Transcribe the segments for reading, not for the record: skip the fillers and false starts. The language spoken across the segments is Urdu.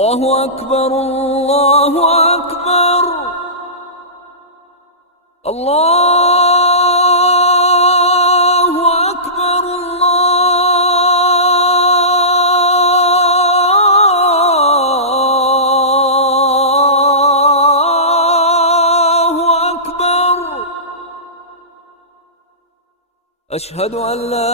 اللہ اکبر اللہ اکبر اللہ اکبر اللہ اکبر اشہد ان لا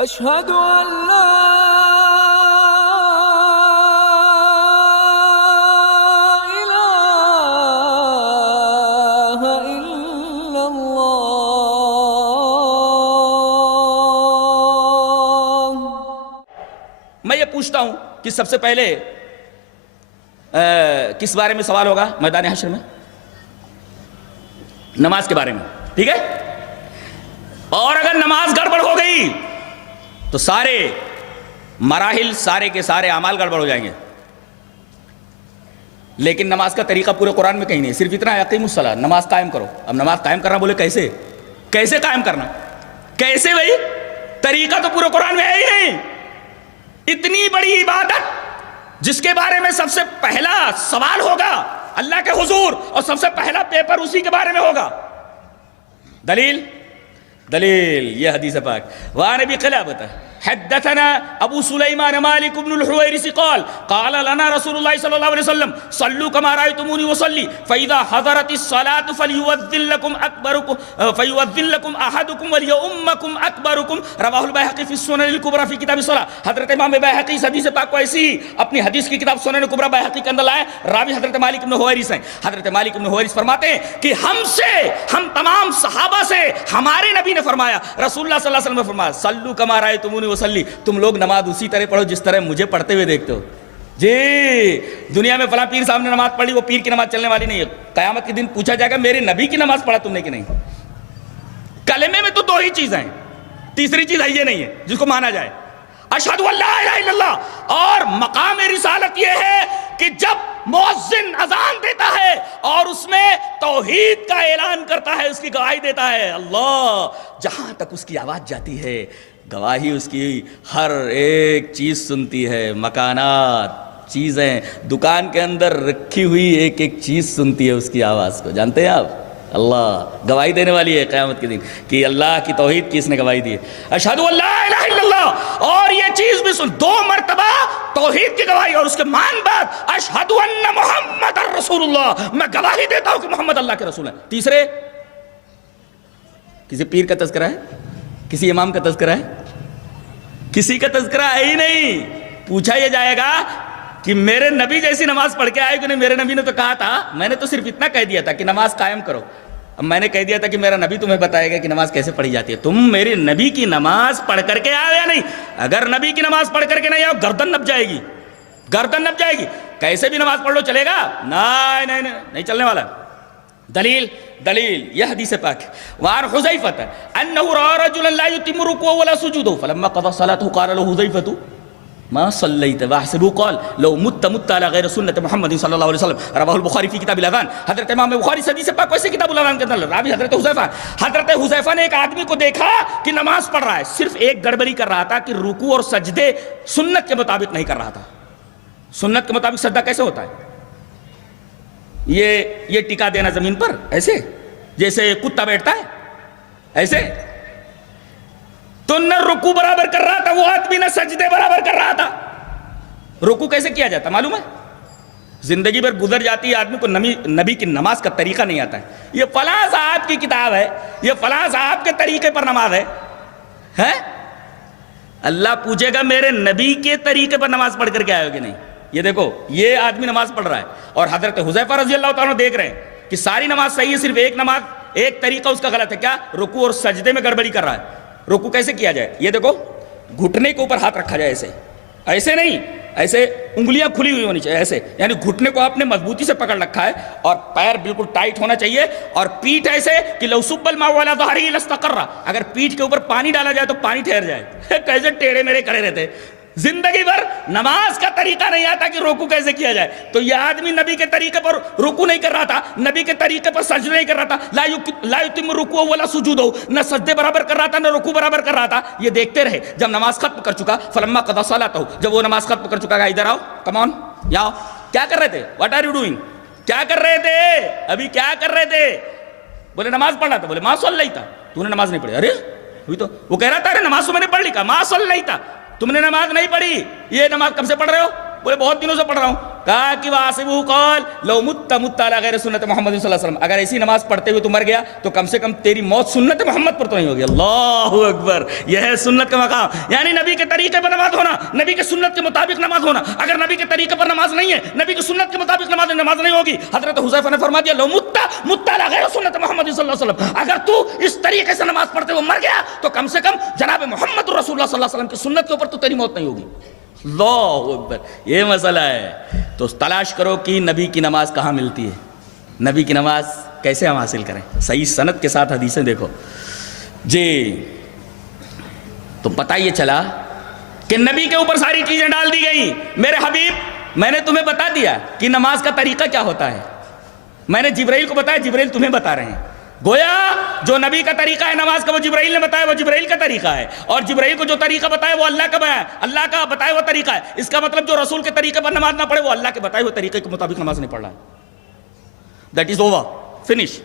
أشهد أن لا إله إلا الله. میں یہ پوچھتا ہوں کہ سب سے پہلے کس بارے میں سوال ہوگا میدان حشر میں؟ نماز کے بارے میں، ٹھیک ہے؟ اور اگر نماز گڑبڑ ہو گئی تو سارے مراحل، سارے کے سارے اعمال گڑبڑ ہو جائیں گے. لیکن نماز کا طریقہ پورے قرآن میں کہیں نہیں، صرف اتنا ہے اقیموا الصلاۃ، نماز قائم کرو. اب نماز قائم کرنا بولے کیسے قائم کرنا؟ کیسے بھائی؟ طریقہ تو پورے قرآن میں ہے ہی نہیں. اتنی بڑی عبادت جس کے بارے میں سب سے پہلا سوال ہوگا اللہ کے حضور، اور سب سے پہلا پیپر اسی کے بارے میں ہوگا. دلیل یہ حدیث پاک. وعن ابی قلابۃ حدثنا ابو سلیمان مالک بن الحویرث قال قال لنا رسول اللہ صلی اللہ علیہ وسلم صلوا كما رأيتموني وصلي فاذا حضرت الصلاة فليؤذن لكم احدكم وليؤمكم اکبرکم. رواہ البیہقی فی السنن الکبریٰ فی کتاب الصلاۃ. حضرت امام بیہقی اس حدیث پاک کو ایسی اپنی حدیث کی کتاب سنن کبریٰ بیہقی کے اندر لائے. راوی حضرت مالک بن حویرث ہیں. حضرت مالک بن حویرث فرماتے ہیں کہ ہم تمام صحابہ سے ہمارے نبی نے فرمایا، رسول اللہ صلی اللہ علیہ وسلم نے فرمایا صلوا كما رأيتموني وصلي، تم لوگ نماز اسی طرح پڑھو جس طرح مجھے پڑھتے ہوئے دیکھتے ہو. جی دنیا میں فلاں پیر صاحب نے نماز پڑھی، وہ پیر کی نماز چلنے والی نہیں ہے. قیامت کے دن پوچھا جائے گا میرے نبی کی نماز پڑھا تم نے کہ نہیں؟ کلمے میں تو دو ہی چیزیں ہیں، تیسری چیز یہ نہیں ہے جس کو مانا جائے. اشہد ان لا الہ الا اللہ. اور مقام رسالت یہ ہے کہ جب مؤذن اذان دیتا ہے اور اس میں توحید کا اعلان کرتا ہے، اس کی گواہی دیتا ہے، اللہ جہاں تک اس کی آواز جاتی ہے گواہی اس کی ہر ایک چیز سنتی ہے. مکانات، چیزیں، دکان کے اندر رکھی ہوئی ایک ایک چیز سنتی ہے اس کی آواز کو. جانتے ہیں آپ اللہ گواہی دینے والی ہے قیامت کے دن کہ اللہ کی توحید کی اس نے گواہی دی ہے. اشہد ان لا الہ الا اللہ. اور یہ چیز بھی سن، 2 مرتبہ توحید کی گواہی اور اس کے بعد اشہد ان محمد رسول اللہ، میں گواہی دیتا ہوں کہ محمد اللہ کے رسول ہیں. تیسرے کسی پیر کا تذکرہ ہے؟ کسی امام کا تذکرہ ہے؟ کسی کا تذکرہ ہے ہی نہیں. پوچھا یہ جائے گا کہ میرے نبی جیسی نماز پڑھ کے آئے کہ نہیں؟ میرے نبی نے تو کہا تھا، میں نے تو صرف اتنا کہہ دیا تھا کہ نماز قائم کرو. اب میں نے کہہ دیا تھا کہ میرا نبی تمہیں بتائے گا کہ نماز کیسے پڑھی جاتی ہے. تم میرے نبی کی نماز پڑھ کر کے آئے یا نہیں؟ اگر نبی کی نماز پڑھ کر کے نہیں آؤ گردن نپ جائے گی، گردن نپ جائے گی. کیسے بھی نماز پڑھ لو چلے گا؟ نہیں چلنے والا. دلیل یہ حدیث پاک. وعن حذیفہ انہ رأى رجلا لا يتم ركوعه ولا سجوده فلما قضى صلاته قال له حذیفہ ما صلیت واحسبه قال لو مت على غیر سنت محمد صلی اللہ علیہ وسلم. رواہ البخاری فی کتاب الاذان. حضرت امام بخاری حدیث پاک کو ایسے کتاب الاذان کے اندر راوی حضرت حذیفہ نے ایک آدمی کو دیکھا کہ نماز پڑھ رہا ہے، صرف ایک گڑبڑی کر رہا تھا کہ رکوع اور سجدے سنت کے مطابق نہیں کر رہا تھا. سنت کے مطابق سجدہ کیسے ہوتا ہے؟ یہ ٹکا دینا زمین پر ایسے جیسے کتا بیٹھتا ہے ایسے. تو نہ رکوع برابر کر رہا تھا وہ آدمی، نہ سجدے برابر کر رہا تھا. رکوع کیسے کیا جاتا معلوم ہے؟ زندگی بھر گزر جاتی ہے آدمی کو نبی کی نماز کا طریقہ نہیں آتا ہے. یہ فلاں صاحب کی کتاب ہے، یہ فلاں صاحب کے طریقے پر نماز ہے. اللہ پوچھے گا میرے نبی کے طریقے پر نماز پڑھ کر کے آئے ہو کہ نہیں؟ یہ دیکھو یہ آدمی نماز پڑھ رہا ہے اور حضرت حذیفہ رضی اللہ تعالیٰ دیکھ رہے ہیں کہ ساری نماز صحیح ہے، صرف ایک طریقہ اس کا غلط ہے. کیا؟ رکوع اور سجدے میں گڑبڑی کر رہا ہے. رکوع کیسے کیا جائے؟ یہ دیکھو گھٹنے کے اوپر ہاتھ رکھا جائے، ایسے نہیں، ایسے انگلیاں کھلی ہوئی ہونی چاہیے ایسے، یعنی گھٹنے کو آپ نے مضبوطی سے پکڑ رکھا ہے اور پیر بالکل ٹائٹ ہونا چاہیے. اور پیٹھ ایسے کہ لو صب الماء علی ظہرہ لاستقر، اگر پیٹھ کے اوپر پانی ڈالا جائے تو پانی ٹھہر جائے. کیسے ٹیڑھے میرے کھڑے رہتے. زندگی بھر نماز کا طریقہ نہیں آتا کہ رکوع کیسے کیا جائے. تو یہ آدمی نبی کے طریقے پر رکوع نہیں کر رہا تھا, نبی کے طریقے پر سجدہ نہیں کر رہا تھا, لا یتم رکوع ولا سجود, نہ سجدے برابر کر رہا تھا نہ رکوع برابر کر رہا تھا. یہ دیکھتے رہے. جب نماز ختم کر چکا, فلما قضى صلاته, جب وہ نماز ختم کر چکا, کہا ادھر آؤ, کم آن, یہاں آؤ. کیا کر رہے تھے؟ What are you doing? کیا کر رہے تھے ابھی, کیا کر رہے تھے؟ بولے نماز پڑھ رہا تھا. بولے ما صلیت, تو نے نماز نہیں پڑھی. ارے تو وہ کہہ رہا تھا ارے نماز تو میں نے پڑھ لی. کہا ما صلیت, تم نے نماز نہیں پڑھی. یہ نماز کب سے پڑھ رہے ہو؟ بولے بہت دنوں سے پڑھ رہا ہوں. کہا کہ واسبو قال لو مت علی غیر سنت محمد صلی اللہ علیہ وسلم, اگر ایسی نماز پڑھتے ہوئے تو مر گیا تو کم سے کم تیری موت سنت محمد پر تو نہیں ہوگی. اللہ اکبر, یہ ہے سنت کا مقام. یعنی نبی کے طریقے پر نماز ہونا, نبی کے سنت کے مطابق نماز ہونا. اگر نبی کے طریقے پر نماز نہیں ہے, نبی کی سنت کے مطابق نماز نہیں ہوگی. حضرت حذیفہ نے فرما دیا لو مت علی غیر سنت محمد صلی اللہ علیہ وسلم, اگر تو اس طریقے سے نماز پڑھتے ہوئے مر گیا تو کم سے کم جناب محمد رسول اللہ صلی اللہ علیہ وسلم کی سنت کے اوپر تو تیری موت نہیں ہوگی. اللہ اکبر, یہ مسئلہ ہے. تو تلاش کرو کہ نبی کی نماز کہاں ملتی ہے, نبی کی نماز کیسے ہم حاصل کریں, صحیح سند کے ساتھ حدیثیں دیکھو جی. تو پتہ یہ چلا کہ نبی کے اوپر ساری چیزیں ڈال دی گئی. میرے حبیب, میں نے تمہیں بتا دیا کہ نماز کا طریقہ کیا ہوتا ہے. میں نے جبرائیل کو بتایا, جبرائیل تمہیں بتا رہے ہیں. گویا جو نبی کا طریقہ ہے نماز کا وہ جبرائیل نے بتایا, وہ جبرائیل کا طریقہ ہے. اور جبرائیل کو جو طریقہ بتایا وہ اللہ کا بیان, اللہ کا بتایا وہ طریقہ ہے. اس کا مطلب جو رسول کے طریقے پر نماز نہ پڑھے وہ اللہ کے بتائے ہوئے طریقے کے مطابق نماز نہیں پڑھ رہا ہے. That is over, finish.